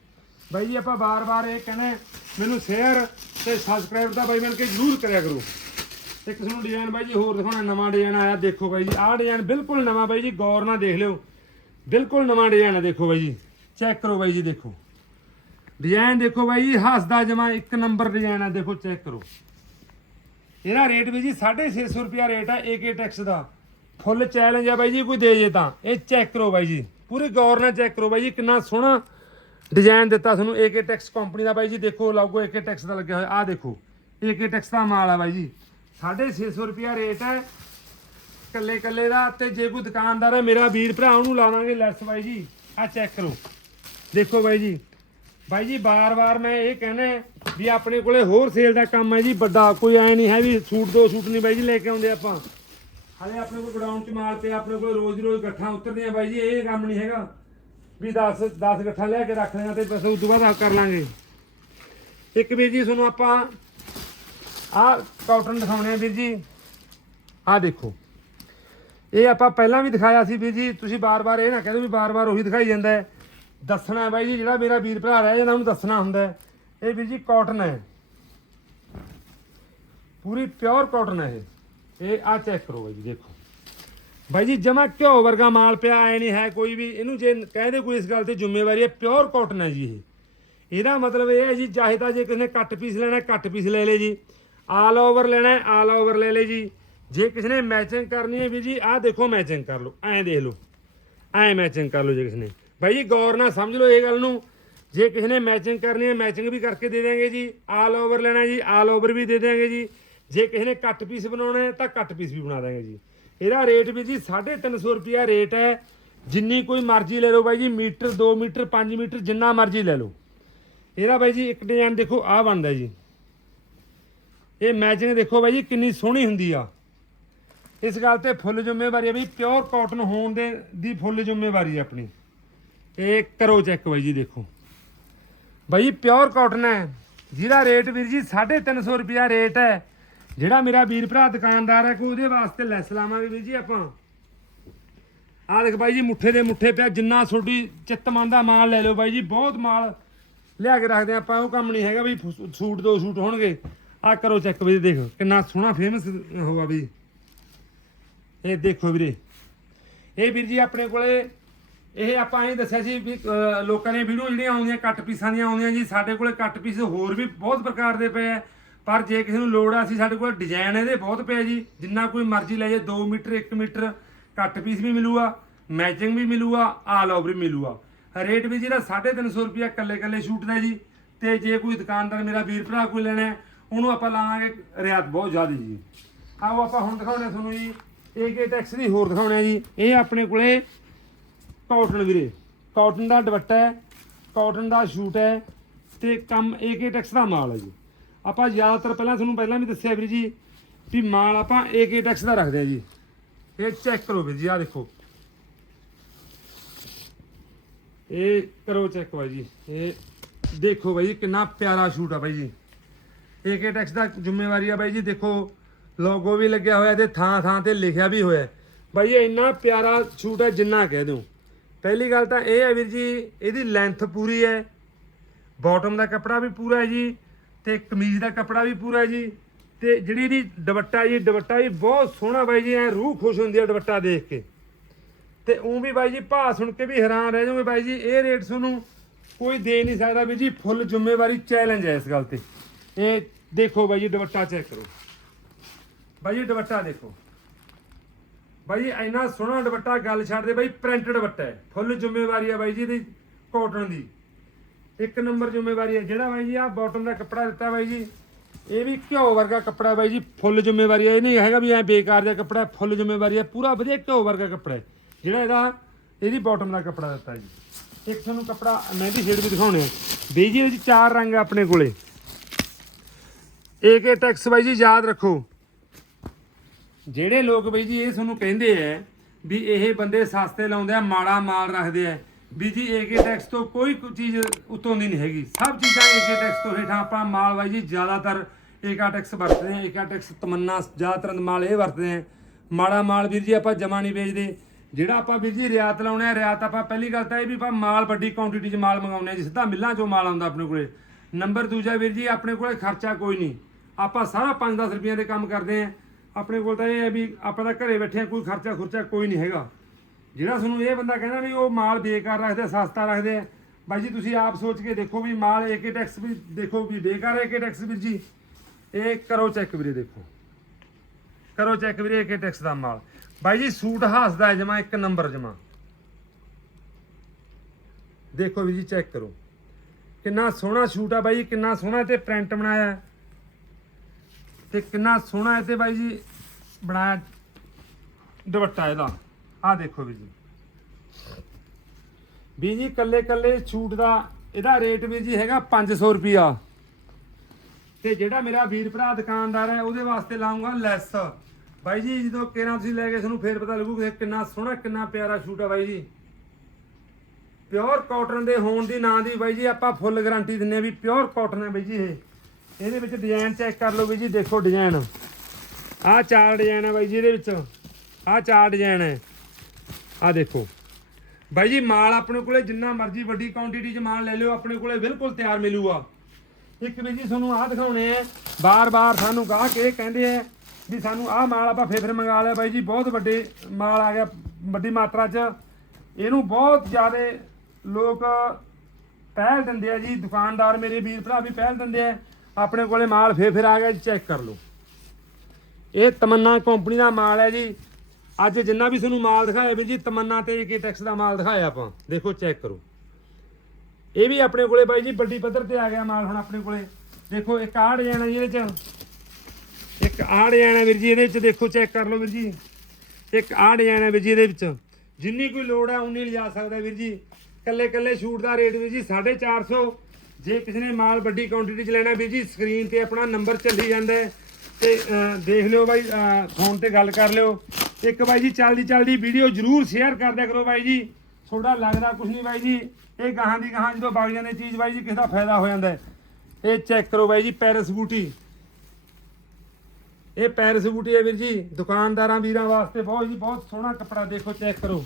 ਬਾਈ ਜੀ, ਆਪਾਂ ਬਾਰ-ਬਾਰ ਇਹ ਕਹਿੰਦੇ ਮੈਨੂੰ ਸ਼ੇਅਰ ਤੇ ਸਬਸਕ੍ਰਾਈਬ ਦਾ ਬਾਈ ਬਣ ਕੇ ਜਰੂਰ ਕਰਿਆ ਕਰੋ। ਇੱਕ ਨੂੰ ਡਿਜ਼ਾਈਨ ਬਾਈ ਜੀ ਹੋਰ ਦਿਖਾਉਣਾ, ਨਵਾਂ ਡਿਜ਼ਾਈਨ ਆਇਆ, ਦੇਖੋ ਬਾਈ ਜੀ। ਆਹ ਡਿਜ਼ਾਈਨ ਬਿਲਕੁਲ ਨਵਾਂ ਬਾਈ ਜੀ, ਗੌਰ ਨਾਲ ਦੇਖ ਲਿਓ। ਬਿਲਕੁਲ ਨਵਾਂ ਡਿਜ਼ਾਈਨ ਹੈ, ਦੇਖੋ ਬਾਈ ਜੀ। ਚੈੱਕ ਕਰੋ ਬਾਈ ਜੀ, ਦੇਖੋ। ਡਿਜ਼ਾਈਨ ਦੇਖੋ ਬਾਈ ਜੀ, ਹੱਸਦਾ ਜਮਾ ਇੱਕ ਨੰਬਰ ਡਿਜ਼ਾਈਨ ਹੈ, ਦੇਖੋ ਚੈੱਕ ਕਰੋ। ਇਹਦਾ ਰੇਟ ਵੀ ਜੀ 650 ਰੁਪਿਆ ਰੇਟ ਹੈ ਏਕੇ ਟੈਕਸ ਦਾ। ਫੁੱਲ ਚੈਲੰਜ ਆ ਬਾਈ ਜੀ, ਕੋਈ ਦੇ ਜੇ ਤਾਂ। ਇਹ ਚੈੱਕ ਕਰੋ ਬਾਈ ਜੀ। ਪੂਰੇ ਗੌਰ ਨਾਲ ਚੈੱਕ ਕਰੋ ਬਾਈ ਜੀ, ਕਿੰਨਾ ਸੋਹਣਾ ਡਿਜ਼ਾਈਨ ਦਿੱਤਾ ਤੁਹਾਨੂੰ ਏਕੇ ਟੈਕਸ ਕੰਪਨੀ ਦਾ ਬਾਈ ਜੀ। ਦੇਖੋ, ਲੋਗੋ ਏਕੇ ਟੈਕਸ ਦਾ ਲੱਗਿਆ ਹੋਇਆ। ਆਹ ਦੇਖੋ ਏਕੇ ਟੈਕਸ ਦਾ ਮਾਲ ਆ ਬਾਈ ਜੀ। 650 ਰੁਪਿਆ ਰੇਟ ਹੈ ਕੱਲੇ ਕੱਲੇ ਦਾ ਤੇ ਜੇ ਕੋਈ ਦੁਕਾਨਦਾਰ ਹੈ ਮੇਰਾ ਵੀਰ ਭਰਾ, ਉਹਨੂੰ ਲਾਵਾਂਗੇ ਲੈਸ ਬਾਈ ਜੀ। ਆਹ ਚੈੱਕ ਕਰੋ। ਦੇਖੋ ਬਾਈ ਜੀ। ਬਾਈ ਜੀ ਬਾਰ-ਬਾਰ ਮੈਂ ਇਹ ਕਹਿਣਾ ਵੀ ਆਪਣੇ ਕੋਲੇ ਹੋਰ ਸੇਲ ਦਾ ਕੰਮ ਹੈ ਜੀ, ਵੱਡਾ, ਕੋਈ ਐ ਨਹੀਂ ਹੈ ਵੀ ਸੂਟ ਦੋ ਸੂਟ ਨਹੀਂ ਬਾਈ ਜੀ ਲੈ ਕੇ ਆਉਂਦੇ ਆਪਾਂ। ਹਲੇ ਆਪਣੇ ਕੋਲ ਗਰਾਊਂਡ 'ਚ ਮਾਲ ਪਿਆ, ਆਪਣੇ ਕੋਲ ਰੋਜ਼ ਦੀ ਰੋਜ਼ ਗੱਠਾਂ ਉਤਰਦੇ ਆ ਬਾਈ ਜੀ, ਇਹ ਕੰਮ ਨਹੀਂ ਹੈਗਾ। ਵੀ 10 10 ਗੱਠਾਂ ਲੈ ਕੇ ਰੱਖ ਲੈਣਾ ਤੇ ਬਸ ਉਸ ਤੋਂ ਬਾਅਦ ਆ ਕਰ ਲਾਂਗੇ। ਇੱਕ ਵੀਰ ਜੀ, ਤੁਹਾਨੂੰ ਆਪਾਂ ਆਹ ਕਾਟਨ ਦਿਖਾਉਣੇ ਆ ਵੀਰ ਜੀ। ਆਹ ਦੇਖੋ। ਇਹ ਆਪਾਂ ਪਹਿਲਾਂ ਵੀ ਦਿਖਾਇਆ ਸੀ ਵੀਰ ਜੀ, ਤੁਸੀਂ ਬਾਰ-ਬਾਰ ਇਹ ਨਾ ਕਹਿੰਦੇ ਵੀ ਬਾਰ-ਬਾਰ ਉਹੀ ਦਿਖਾਈ ਜਾਂਦਾ ਹੈ। ਦੱਸਣਾ ਹੈ ਬਾਈ ਜੀ, ਜਿਹੜਾ ਮੇਰਾ ਵੀਰ ਭਰਾ ਰਹਿ ਜਾਂਦਾ, ਉਹਨੂੰ ਦੱਸਣਾ ਹੁੰਦਾ ਹੈ। ਇਹ ਵੀਰ ਜੀ ਕਾਟਨ ਹੈ। ਪੂਰੀ ਪਿਓਰ ਕਾਟਨ ਹੈ ਇਹ। ਇਹ ਆ ਚੈੱਕ ਕਰੋ ਬਾਈ ਜੀ, ਦੇਖੋ। ਬਾਈ ਜੀ, ਜਮਾ ਘਿਓ ਵਰਗਾ ਮਾਲ ਪਿਆ, ਐ ਨਹੀਂ ਹੈ ਕੋਈ ਵੀ। ਇਹਨੂੰ ਜੇ ਕਹਿੰਦੇ ਕੋਈ ਇਸ ਗੱਲ ਤੇ ਜ਼ਿੰਮੇਵਾਰੀ ਹੈ ਪਿਓਰ ਕਾਟਨ ਹੈ ਜੀ ਇਹ। ਇਹਦਾ ਮਤਲਬ ਇਹ ਹੈ ਜੀ, ਚਾਹੇ ਤਾਂ ਜੇ ਕਿਸੇ ਨੇ ਕੱਟ ਪੀਸ ਲੈਣਾ ਕੱਟ ਪੀਸ ਲੈ ਲੇ ਜੀ। ਆਲ ਓਵਰ ਲੈਣਾ ਆਲ ਓਵਰ ਲੈ ਲੇ ਜੀ। ਜੇ ਕਿਸੇ ਨੇ ਮੈਚਿੰਗ ਕਰਨੀ ਹੈ ਵੀ ਜੀ, ਆਹ ਦੇਖੋ ਮੈਚਿੰਗ ਕਰ ਲਓ, ਐਂ ਦੇਖ ਲਓ। ਐਂ ਮੈਚਿੰਗ ਕਰ ਲਓ ਜੇ ਕਿਸੇ ਨੇ ਬਾਈ ਜੀ, ਗੌਰ ਨਾਲ ਸਮਝ ਲਓ ਇਹ ਗੱਲ ਨੂੰ। ਜੇ ਕਿਸੇ ਨੇ ਮੈਚਿੰਗ ਕਰਨੀ ਹੈ ਮੈਚਿੰਗ ਵੀ ਕਰਕੇ ਦੇ ਦੇਵਾਂਗੇ ਜੀ। ਆਲ ਓਵਰ ਲੈਣਾ ਜੀ ਆਲ ਓਵਰ ਵੀ ਦੇ ਦੇਵਾਂਗੇ ਜੀ। ਜੇ ਕਿਸੇ ਨੇ ਕੱਟ ਪੀਸ ਬਣਾਉਣਾ ਹੈ, ਤਾਂ ਕੱਟ ਪੀਸ ਵੀ ਬਣਾ ਦਾਂਗੇ ਜੀ। ਇਹਦਾ ਰੇਟ ਵੀ ਜੀ 350 ਰੁਪਿਆ ਰੇਟ ਹੈ। ਜਿੰਨੀ ਕੋਈ ਮਰਜ਼ੀ ਲੈ ਲਓ ਬਾਈ ਜੀ, ਮੀਟਰ 2 ਮੀਟਰ 5 ਮੀਟਰ, ਜਿੰਨਾ ਮਰਜ਼ੀ ਲੈ ਲਓ। ਇਹਦਾ ਬਾਈ ਜੀ ਇੱਕ ਡਿਜ਼ਾਈਨ ਦੇਖੋ, ਆਹ ਬਣਦਾ ਜੀ। ਇਹ ਮੈਚਿੰਗ ਦੇਖੋ ਬਾਈ ਜੀ, ਕਿੰਨੀ ਸੋਹਣੀ ਹੁੰਦੀ ਆ। ਇਸ ਗੱਲ ਤੇ ਫੁੱਲ ਜ਼ਿੰਮੇਵਾਰੀ ਹੈ ਵੀ ਪਿਓਰ ਕਾਟਨ ਹੋਣ ਦੇ, ਦੀ ਫੁੱਲ ਜ਼ਿੰਮੇਵਾਰੀ ਆਪਣੀ। ਇਹ ਕਰੋ ਚੈੱਕ ਬਾਈ ਜੀ, ਦੇਖੋ। ਬਾਈ ਜੀ ਪਿਓਰ ਕਾਟਨ ਹੈ। ਜਿਹਦਾ ਰੇਟ ਵੀਰ ਜੀ 350 ਰੁਪਿਆ ਰੇਟ ਹੈ। ਜਿਹੜਾ ਮੇਰਾ ਵੀਰ ਭਰਾ ਦੁਕਾਨਦਾਰ ਹੈ ਕੋਈ ਉਹਦੇ ਵਾਸਤੇ ਲੈਸ ਲਾਵਾਂਗੇ ਵੀਰ ਜੀ ਆਪਾਂ। ਆਹ ਦੇਖ ਬਾਈ ਜੀ, ਮੁੱਠੇ ਦੇ ਮੁੱਠੇ ਪਿਆ, ਜਿੰਨਾ ਤੁਹਾਡੀ ਚਿੱਤ ਮੰਨ ਦਾ ਮਾਲ ਲੈ ਲਓ ਬਾਈ ਜੀ, ਬਹੁਤ ਮਾਲ ਲਿਆ ਕੇ ਰੱਖਦੇ ਆਪਾਂ, ਉਹ ਕੰਮ ਨਹੀਂ ਹੈਗਾ ਵੀ ਸੂਟ ਦੋ ਸੂਟ ਹੋਣਗੇ। ਆਹ ਕਰੋ ਚੈੱਕ ਵੀ, ਦੇਖੋ, ਕਿੰਨਾ ਸੋਹਣਾ ਫੇਮਸ ਹੋਗਾ ਵੀ ਇਹ ਦੇਖੋ ਵੀਰੇ। ਇਹ ਵੀਰ ਜੀ ਆਪਣੇ ਕੋਲੇ ਇਹ ਆਪਾਂ ਇਹ ਦੱਸਿਆ ਸੀ ਵੀ ਅਹ, ਲੋਕਾਂ ਨੇ ਵੀਡੀਓ ਜਿਹੜੀਆਂ ਆਉਂਦੀਆਂ ਕੱਟ ਪੀਸਾਂ ਦੀਆਂ ਆਉਂਦੀਆਂ ਜੀ ਸਾਡੇ ਕੋਲੇ ਕੱਟ ਪੀਸ ਹੋਰ ਵੀ ਬਹੁਤ ਪ੍ਰਕਾਰ ਦੇ ਪਏ ਆ। ਪਰ ਜੇ ਕਿਸੇ ਨੂੰ ਲੋੜ ਆ ਸੀ ਸਾਡੇ ਕੋਲ ਡਿਜ਼ਾਈਨ ਇਹਦੇ ਬਹੁਤ ਪਏ ਜੀ। ਜਿੰਨਾ ਕੋਈ ਮਰਜ਼ੀ ਲੈ ਜੇ 2 ਮੀਟਰ 1 ਮੀਟਰ ਕੱਟ ਪੀਸ ਵੀ ਮਿਲੂਗਾ ਮੈਚਿੰਗ ਵੀ ਮਿਲੂਗਾ ਆਲ ਓਵਰ ਵੀ ਮਿਲੂਗਾ। ਰੇਟ ਵੀ ਜਿਹੜਾ 350 ਰੁਪਿਆ ਕੱਲੇ ਕੱਲੇ ਸ਼ੂਟ ਦਾ ਜੀ। ਤੇ ਜੇ ਕੋਈ ਦੁਕਾਨਦਾਰ ਮੇਰਾ ਵੀਰ ਭਰਾ ਕੋਈ ਲੈਣਾ ਹੈ, ਉਹਨੂੰ ਆਪਾਂ ਲਾਵਾਂਗੇ ਰਿਆਤ ਬਹੁਤ ਜ਼ਿਆਦਾ ਜੀ। ਆਓ ਆਪਾਂ ਹੁਣ ਦਿਖਾਉਂਦੇ ਹਾਂ ਤੁਹਾਨੂੰ ਜੀ। ਇਹ ਏਕੇ ਟੈਕਸ ਦੀ ਹੋਰ ਦਿਖਾਉਣੇ ਆ ਜੀ। ਇਹ ਆਪਣੇ ਕੋਲੇ ਕਾਟਨ ਵੀਰੇ। ਕਾਟਨ ਦਾ ਦੁਪੱਟਾ ਹੈ ਕਾਟਨ ਦਾ ਸ਼ੂਟ ਹੈ ਤੇ ਕੰਮ ਏਕੇ ਟੈਕਸ ਦਾ ਮਾਲ ਹੈ ਜੀ। ਆਪਾਂ ਜ਼ਿਆਦਾਤਰ ਪਹਿਲਾਂ ਤੁਹਾਨੂੰ ਪਹਿਲਾਂ ਵੀ ਦੱਸਿਆ ਵੀਰ ਜੀ ਵੀ ਮਾਲ ਆਪਾਂ ਏਕੇ ਟੈਕਸ ਦਾ ਰੱਖਦੇ ਆ ਜੀ। ਇਹ ਚੈੱਕ ਕਰੋ ਵੀਰ ਜੀ ਆ ਦੇਖੋ। ਇਹ ਕਰੋ ਚੈੱਕ ਬਾਈ ਜੀ। ਇਹ ਦੇਖੋ ਬਾਈ ਜੀ, ਕਿੰਨਾ ਪਿਆਰਾ ਸ਼ੂਟ ਆ ਬਾਈ ਜੀ। ਏਕੇ ਟੈਕਸ ਦਾ ਜ਼ਿੰਮੇਵਾਰੀ ਆ ਬਾਈ ਜੀ, ਦੇਖੋ ਲੋਗੋ ਵੀ ਲੱਗਿਆ ਹੋਇਆ ਤੇ ਥਾਂ ਥਾਂ ਤੇ ਲਿਖਿਆ ਵੀ ਹੋਇਆ। ਬਾਈ ਇਹ ਇੰਨਾ ਪਿਆਰਾ ਸ਼ੂਟ ਹੈ ਜਿੰਨਾ ਕਹਿ ਦਿਓ। ਪਹਿਲੀ ਗੱਲ ਤਾਂ ਇਹ ਹੈ ਵੀਰ ਜੀ, ਇਹਦੀ ਲੈਂਥ ਪੂਰੀ ਹੈ। ਬਾਟਮ ਦਾ ਕੱਪੜਾ ਵੀ ਪੂਰਾ ਹੈ ਜੀ ਤੇ ਕਮੀਜ਼ ਦਾ ਕੱਪੜਾ ਵੀ ਪੂਰਾ ਹੈ ਜੀ ਤੇ ਜਿਹੜੀ ਇਹਦੀ ਦੁਪੱਟਾ ਜੀ, ਦੁਪੱਟਾ ਵੀ ਬਹੁਤ ਸੋਹਣਾ ਬਾਈ ਜੀ, ਐ ਰੂਹ ਖੁਸ਼ ਹੁੰਦੀ ਹੈ ਦੁਪੱਟਾ ਦੇਖ ਕੇ। ਤੇ ਉਹ ਵੀ ਬਾਈ ਜੀ, ਭਾਅ ਸੁਣ ਕੇ ਵੀ ਹੈਰਾਨ ਰਹਿ ਜਾਓਗੇ ਬਾਈ ਜੀ, ਇਹ ਰੇਟ ਤੁਹਾਨੂੰ ਕੋਈ ਦੇ ਨਹੀਂ ਸਕਦਾ ਵੀ ਜੀ ਫੁੱਲ ਜ਼ਿੰਮੇਵਾਰੀ ਚੈਲੰਜ ਹੈ ਇਸ ਗੱਲ ਤੇ। ਇਹ ਦੇਖੋ ਬਾਈ ਜੀ, ਦੁਪੱਟਾ ਚੈੱਕ ਕਰੋ। ਬਾਈ ਜੀ, ਦੁਪੱਟਾ ਦੇਖੋ। ਬਾਈ ਜੀ ਇੰਨਾ ਸੋਹਣਾ ਦੁਪੱਟਾ ਗੱਲ ਛੱਡ ਦੇ ਬਾਈ ਪ੍ਰਿੰਟ ਦੁਪੱਟਾ ਹੈ। ਫੁੱਲ ਜ਼ਿੰਮੇਵਾਰੀ ਹੈ ਬਾਈ ਜੀ ਦੀ ਕਾਟਨ ਦੀ। ਇੱਕ ਨੰਬਰ ਜ਼ਿੰਮੇਵਾਰੀ ਹੈ ਜਿਹੜਾ ਬਾਈ ਜੀ ਆ ਬਾਟਮ ਦਾ ਕੱਪੜਾ ਦਿੱਤਾ ਬਾਈ ਜੀ। ਇਹ ਵੀ ਘਿਓ ਵਰਗਾ ਕੱਪੜਾ ਬਾਈ ਜੀ, ਫੁੱਲ ਜ਼ਿੰਮੇਵਾਰੀ ਹੈ ਇਹ ਨਹੀਂ ਹੈਗਾ ਵੀ ਐ ਬੇਕਾਰ ਜਿਹਾ ਕੱਪੜਾ ਫੁੱਲ ਜ਼ਿੰਮੇਵਾਰੀ ਹੈ ਪੂਰਾ ਵਧੀਆ ਘਿਓ ਵਰਗਾ ਕੱਪੜਾ ਹੈ। ਜਿਹੜਾ ਇਹਦਾ, ਇਹਦੀ ਬਾਟਮ ਦਾ ਕੱਪੜਾ ਦਿੱਤਾ ਜੀ। ਇੱਕ ਤੁਹਾਨੂੰ ਕੱਪੜਾ ਮਹਿੰਦੀ ਸ਼ੇਡ ਵੀ ਦਿਖਾਉਣੇ ਆ। ਬਈ ਜੀ, ਇਹਦੇ ਵਿੱਚ ਚਾਰ ਰੰਗ ਆ ਆਪਣੇ ਕੋਲੇ। ਏਕੇ ਟੈਕਸ ਬਾਈ ਜੀ, ਯਾਦ ਰੱਖੋ। ਜਿਹੜੇ ਲੋਕ ਬਈ ਜੀ ਇਹ ਤੁਹਾਨੂੰ ਕਹਿੰਦੇ ਐ ਵੀ ਇਹ ਬੰਦੇ ਸਸਤੇ ਲਾਉਂਦੇ ਆ, ਮਾੜਾ ਮਾਲ ਰੱਖਦੇ ਆ, ਵੀ ਜੀ ਏਕੇ ਟੈਕਸ ਤੋਂ ਕੋਈ ਕੁ ਚੀਜ਼ ਉਤੋਂ ਦੀ ਨਹੀਂ ਹੈਗੀ। ਸਭ ਚੀਜ਼ਾਂ ਏਕੇ ਟੈਕਸ ਤੋਂ ਹੇਠਾਂ ਆਪਾਂ ਮਾਲ ਬਾਈ ਜੀ ਜ਼ਿਆਦਾਤਰ ਏਕਾ ਟੈਕਸ ਵਰਤਦੇ ਆ ਏਕਾ ਟੈਕਸ ਤਮੰਨਾ, ਜ਼ਿਆਦਾਤਰ ਮਾਲ ਇਹ ਵਰਤਦੇ ਆ। ਮਾੜਾ ਮਾਲ ਵੀਰ ਜੀ ਆਪਾਂ ਜਮਾ ਨਹੀਂ ਵੇਚਦੇ। ਜਿਹੜਾ ਆਪਾਂ ਵੀਰ ਜੀ ਰਿਆਤ ਲਾਉਣੇ ਆ, ਰਿਆਤ ਆਪਾਂ ਪਹਿਲੀ ਗੱਲ ਤਾਂ ਇਹ ਵੀ ਆਪਾਂ ਮਾਲ ਵੱਡੀ ਕੁਆਂਟੀਟੀ 'ਚ ਮਾਲ ਮੰਗਾਉਂਦੇ ਆ ਜੀ, ਸਿੱਧਾ ਮਿੱਲਾਂ 'ਚੋਂ ਮਾਲ ਆਉਂਦਾ ਆਪਣੇ ਕੋਲੇ। ਨੰਬਰ ਦੂਜਾ ਵੀਰ ਜੀ, ਆਪਣੇ ਕੋਲੇ ਖਰਚਾ ਕੋਈ ਨਹੀਂ। ਆਪਾਂ ਸਾਰਾ 5-10 ਰੁਪਈਆਂ ਦੇ ਕੰਮ ਕਰਦੇ ਆ। ਆਪਣੇ ਕੋਲ ਤਾਂ ਇਹ ਹੈ ਵੀ ਆਪਾਂ ਤਾਂ ਘਰੇ ਬੈਠੇ ਆ ਕੋਈ ਖਰਚਾ ਖੁਰਚਾ ਕੋਈ ਨਹੀਂ ਹੈਗਾ। ਜਿਹੜਾ ਤੁਹਾਨੂੰ ਇਹ ਬੰਦਾ ਕਹਿੰਦਾ ਵੀ ਉਹ ਮਾਲ ਬੇਕਾਰ ਰੱਖਦੇ ਸਸਤਾ ਰੱਖਦੇ ਆ ਬਾਈ ਜੀ ਤੁਸੀਂ ਆਪ ਸੋਚ ਕੇ ਦੇਖੋ ਵੀ ਮਾਲ ਏਕੇ ਟੈਕਸ ਵੀ ਦੇਖੋ ਵੀ ਬੇਕਾਰ ਏਕੇ ਟੈਕਸ ਵੀਰ ਜੀ। ਇਹ ਕਰੋ ਚੈੱਕ ਵੀਰੇ ਦੇਖੋ। ਕਰੋ ਚੈੱਕ ਵੀਰੇ ਏਕੇ ਟੈਕਸ ਦਾ ਮਾਲ। ਬਾਈ ਜੀ ਸੂਟ ਹੱਸਦਾ ਹੈ ਜਮਾ ਇੱਕ ਨੰਬਰ ਜਮਾ। ਦੇਖੋ ਵੀਰ ਜੀ ਚੈੱਕ ਕਰੋ। ਕਿੰਨਾ ਸੋਹਣਾ ਸ਼ੂਟ ਆ ਬਾਈ ਜੀ, ਕਿੰਨਾ ਸੋਹਣਾ ਤੇ ਪ੍ਰਿੰਟ ਬਣਾਇਆ। ਤੇ ਕਿੰਨਾ ਸੋਹਣਾ ਇਹ ਤੇ ਬਾਈ ਜੀ ਬਣਾਇਆ ਦੁਪੱਟਾ ਇਹਦਾ। ਆਹ ਦੇਖੋ ਵੀਰ ਜੀ। ਵੀ ਜੀ ਕੱਲੇ ਕੱਲੇ ਛੂਟ ਦਾ ਇਹਦਾ ਰੇਟ ਵੀਰ ਜੀ ਹੈਗਾ 500 ਰੁਪਿਆ ਤੇ ਜਿਹੜਾ ਮੇਰਾ ਵੀਰ ਭਰਾ ਦੁਕਾਨਦਾਰ ਹੈ, ਉਹਦੇ ਵਾਸਤੇ ਲਾਉਂਗਾ ਲੈਸ। ਬਾਈ ਜੀ, ਜਦੋਂ ਕੇਰਾਂ ਤੁਸੀਂ ਲੈ ਕੇ ਤੁਹਾਨੂੰ ਫੇਰ ਪਤਾ ਲੱਗੂ ਕਿ ਕਿੰਨਾ ਸੋਹਣਾ, ਕਿੰਨਾ ਪਿਆਰਾ ਸ਼ੂਟ ਆ ਬਾਈ ਜੀ। ਪਿਓਰ ਕਾਟਨ ਦੇ ਹੋਣ ਦੀ ਨਾਂ ਦੀ ਬਾਈ ਜੀ ਆਪਾਂ ਫੁੱਲ ਗਾਰੰਟੀ ਦਿੰਨੇ ਆ ਵੀ ਪਿਓਰ ਕਾਟਨ ਹੈ ਬਾਈ ਜੀ ਇਹ। ਇਹਦੇ ਵਿੱਚ ਡਿਜ਼ਾਈਨ ਚੈੱਕ ਕਰ ਲਓ ਵੀ ਜੀ, ਦੇਖੋ ਡਿਜ਼ਾਈਨ ਆਹ ਚਾਰ ਡਿਜ਼ਾਈਨ ਹੈ ਬਾਈ ਜੀ ਇਹਦੇ ਵਿੱਚ। ਆਹ ਚਾਰ ਡਿਜ਼ਾਈਨ ਹੈ। ਆਹ ਦੇਖੋ। ਬਾਈ ਜੀ, ਮਾਲ ਆਪਣੇ ਕੋਲੇ ਜਿੰਨਾ ਮਰਜ਼ੀ ਵੱਡੀ ਕੁਆਂਟੀਟੀ 'ਚ ਮਾਲ ਲੈ ਲਿਓ, ਆਪਣੇ ਕੋਲੇ ਬਿਲਕੁਲ ਤਿਆਰ ਮਿਲੂਗਾ। ਇੱਕ ਵੀ ਜੀ ਤੁਹਾਨੂੰ ਆਹ ਦਿਖਾਉਣੇ ਆ। ਬਾਰ-ਬਾਰ ਸਾਨੂੰ ਗਾਹਕ ਇਹ ਕਹਿੰਦੇ ਆ ਵੀ ਸਾਨੂੰ ਆਹ ਮਾਲ ਆਪਾਂ ਫੇਰ ਫੇਰ ਮੰਗਾ ਲਿਆ। ਬਾਈ ਜੀ, ਬਹੁਤ ਵੱਡੇ ਮਾਲ ਆ ਗਿਆ, ਵੱਡੀ ਮਾਤਰਾ 'ਚ। ਇਹਨੂੰ ਬਹੁਤ ਜ਼ਿਆਦਾ ਲੋਕ ਪਹਿਲ ਦਿੰਦੇ ਆ ਜੀ। ਦੁਕਾਨਦਾਰ ਮੇਰੇ ਵੀਰ ਭਰਾ ਵੀ ਪਹਿਲ ਦਿੰਦੇ ਆ। ਆਪਣੇ ਕੋਲੇ ਮਾਲ ਫੇਰ ਫੇਰ ਆ ਗਿਆ ਜੀ ਚੈੱਕ ਕਰ ਲਓ। ਇਹ ਤਮੰਨਾ ਕੰਪਨੀ ਦਾ ਮਾਲ ਹੈ ਜੀ। ਅੱਜ ਜਿੰਨਾ ਵੀ ਤੁਹਾਨੂੰ ਮਾਲ ਦਿਖਾਇਆ ਵੀਰ ਜੀ, ਤਮੰਨਾ ਤੇ ਏਕੇ ਟੈਕਸ ਦਾ ਮਾਲ ਦਿਖਾਇਆ ਆਪਾਂ। ਦੇਖੋ ਚੈੱਕ ਕਰੋ। ਇਹ ਵੀ ਆਪਣੇ ਕੋਲੇ ਬਾਈ ਜੀ, ਵੱਡੀ ਪੱਧਰ ਤੇ ਆ ਗਿਆ ਮਾਲ ਹੁਣ ਆਪਣੇ ਕੋਲੇ। ਦੇਖੋ, ਇੱਕ ਆਹ ਡਿਜ਼ਾਈਨ ਹੈ ਜੀ ਇਹਦੇ ਚ। ਇੱਕ ਆਹ ਡਿਜ਼ਾਈਨ ਹੈ ਵੀਰ ਜੀ, ਇਹਦੇ ਵਿੱਚ ਦੇਖੋ ਚੈੱਕ ਕਰ ਲਓ ਵੀਰ ਜੀ। ਇੱਕ ਆਹ ਡਿਜ਼ਾਈਨ ਹੈ ਵੀਰ ਜੀ ਇਹਦੇ ਵਿੱਚ। ਜਿੰਨੀ ਕੋਈ ਲੋੜ ਹੈ, ਉਨੀ ਲਿਜਾ ਸਕਦਾ ਵੀਰ ਜੀ। ਕੱਲੇ ਕੱਲੇ ਸ਼ੂਟ ਦਾ ਰੇਟ ਵੀਰ ਜੀ 450 ਜੇ ਕਿਸੇ ਨੇ ਮਾਲ ਵੱਡੀ ਕੁਆਂਟੀਟੀ ਚ ਲੈਣਾ ਵੀਰ ਜੀ ਸਕਰੀਨ ਤੇ ਆਪਣਾ ਨੰਬਰ ਚੱਲੀ ਜਾਂਦਾ ਹੈ। ਤੇ ਦੇਖ ਲਿਓ ਬਾਈ ਫੋਨ ਤੇ ਗੱਲ ਕਰ ਲਿਓ। ਇੱਕ ਬਾਈ ਜੀ, ਚੱਲਦੀ ਚੱਲਦੀ ਵੀਡੀਓ ਜਰੂਰ ਸ਼ੇਅਰ ਕਰਦਿਆ ਕਰੋ ਬਾਈ ਜੀ। ਥੋੜਾ ਲੱਗਦਾ ਕੁਝ ਨਹੀਂ ਬਾਈ ਜੀ। ਇਹ ਗਾਹਾਂ ਦੀ ਗਾਹਾਂ ਜਦੋਂ ਵਗ ਜਾਂਦੇ ਚੀਜ਼ ਬਾਈ ਜੀ, ਕਿਸੇ ਦਾ ਫਾਇਦਾ ਹੋ ਜਾਂਦਾ ਇਹ ਚੈੱਕ ਕਰੋ ਬਾਈ ਜੀ ਪੈਰਿਸ ਬੂਟੀ ਇਹ ਪੈਰਿਸ ਬੂਟੀ ਹੈ ਵੀਰ ਜੀ। ਦੁਕਾਨਦਾਰਾਂ, ਵੀਰਾਂ ਵਾਸਤੇ ਬਹੁਤ ਜੀ, ਬਹੁਤ ਸੋਹਣਾ ਕੱਪੜਾ ਦੇਖੋ ਚੈੱਕ ਕਰੋ।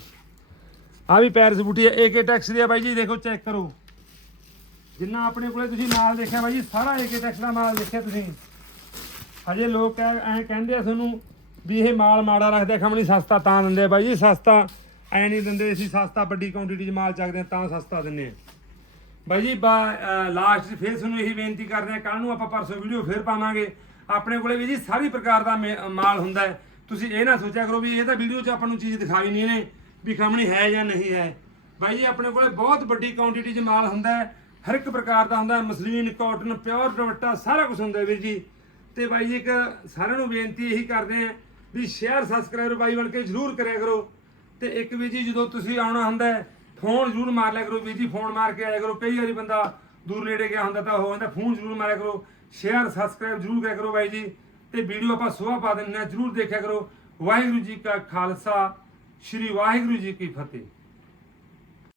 ਆ ਵੀ ਪੈਰਿਸ ਬੂਟੀ ਹੈ। ਏਕੇ ਟੈਕਸ ਦੀ ਹੈ ਬਾਈ ਜੀ, ਦੇਖੋ ਚੈੱਕ ਕਰੋ। ਜਿੰਨਾ ਆਪਣੇ ਕੋਲੇ ਤੁਸੀਂ ਮਾਲ ਦੇਖਿਆ ਬਾਈ ਜੀ, ਸਾਰਾ ਏਕੇ ਟੈਕਸ ਦਾ ਮਾਲ ਦੇਖਿਆ ਤੁਸੀਂ। ਹਜੇ ਲੋਕ ਐ ਐਂ ਕਹਿੰਦੇ ਆ ਤੁਹਾਨੂੰ ਵੀ ਇਹ ਮਾਲ ਮਾੜਾ ਰੱਖਦੇ, ਖਮਣੀ ਸਸਤਾ ਤਾਂ ਦਿੰਦੇ ਬਾਈ ਜੀ, ਸਸਤਾ ਐ ਨਹੀਂ ਦਿੰਦੇ ਅਸੀਂ, ਸਸਤਾ ਵੱਡੀ ਕੁਆਂਟੀਟੀ 'ਚ ਮਾਲ ਚੱਕਦੇ ਆ, ਤਾਂ ਸਸਤਾ ਦਿੰਨੇ ਆ। ਬਾਈ ਜੀ ਲਾਸਟ 'ਚ ਫੇਰ ਤੁਹਾਨੂੰ ਇਹੀ ਬੇਨਤੀ ਕਰਦੇ ਆ ਕੱਲ ਨੂੰ ਆਪਾਂ ਪਰਸੋਂ ਵੀਡੀਓ ਫੇਰ ਪਾਵਾਂਗੇ। ਆਪਣੇ ਕੋਲੇ ਵੀ ਜੀ, ਸਾਰੀ ਪ੍ਰਕਾਰ ਦਾ ਮੇ- ਮਾਲ ਹੁੰਦਾ ਹੈ। ਤੁਸੀਂ ਇਹ ਨਾ ਸੋਚਿਆ ਕਰੋ ਵੀ ਇਹ ਤਾਂ ਵੀਡੀਓ 'ਚ ਆਪਾਂ ਨੂੰ ਚੀਜ਼ ਦਿਖਾਈ ਨਹੀਂ ਇਹਨੇ ਵੀ ਖਮਣੀ ਹੈ ਜਾਂ ਨਹੀਂ ਹੈ। ਬਾਈ ਜੀ, ਆਪਣੇ ਕੋਲੇ ਬਹੁਤ ਵੱਡੀ ਕੁਆਂਟੀਟੀ 'ਚ ਮਾਲ ਹੁੰਦਾ ਹੈ। ਹਰ ਇੱਕ ਪ੍ਰਕਾਰ ਦਾ ਹੁੰਦਾ ਹੈ ਮਸਲੀਨ ਕਾਟਨ ਪਿਓਰ ਦੁਪੱਟਾ, ਸਾਰਾ ਕੁਝ ਹੁੰਦਾ ਵੀਰ ਜੀ। ਤੇ ਬਾਈ ਜੀ ਇੱਕ ਸਾਰਿਆਂ ਨੂੰ ਬੇਨਤੀ ਇਹੀ ਕਰਦੇ ਆ ਵੀ ਸ਼ੇਅਰ ਸਬਸਕ੍ਰਾਈਬ ਬਾਈ ਬਣ ਕੇ ਜਰੂਰ ਕਰਿਆ ਕਰੋ। ਤੇ ਇੱਕ ਵੀ ਜੀ, ਜਦੋਂ ਤੁਸੀਂ ਆਉਣਾ ਹੁੰਦਾ ਫੋਨ ਜ਼ਰੂਰ ਮਾਰ ਲਿਆ ਕਰੋ ਵੀਰ ਜੀ ਫੋਨ ਮਾਰ ਕੇ ਆਇਆ ਕਰੋ। ਕਈ ਵਾਰੀ ਬੰਦਾ ਦੂਰ ਨੇੜੇ ਗਿਆ ਹੁੰਦਾ ਤਾਂ ਹੋ ਜਾਂਦਾ ਫੋਨ ਜ਼ਰੂਰ ਮਾਰਿਆ ਕਰੋ। ਸ਼ੇਅਰ ਸਬਸਕ੍ਰਾਈਬ ਜ਼ਰੂਰ ਕਰਿਆ ਕਰੋ ਬਾਈ ਜੀ। ਤੇ ਵੀਡੀਓ ਆਪਾਂ ਸੁਬਾਹ ਪਾ ਦਿੰਦੇ ਹਾਂ, ਜਰੂਰ ਦੇਖਿਆ ਕਰੋ। ਵਾਹਿਗੁਰੂ ਜੀ ਕਾ ਖਾਲਸਾ, ਸ੍ਰੀ ਵਾਹਿਗੁਰੂ ਜੀ ਕੀ ਫਤਿਹ।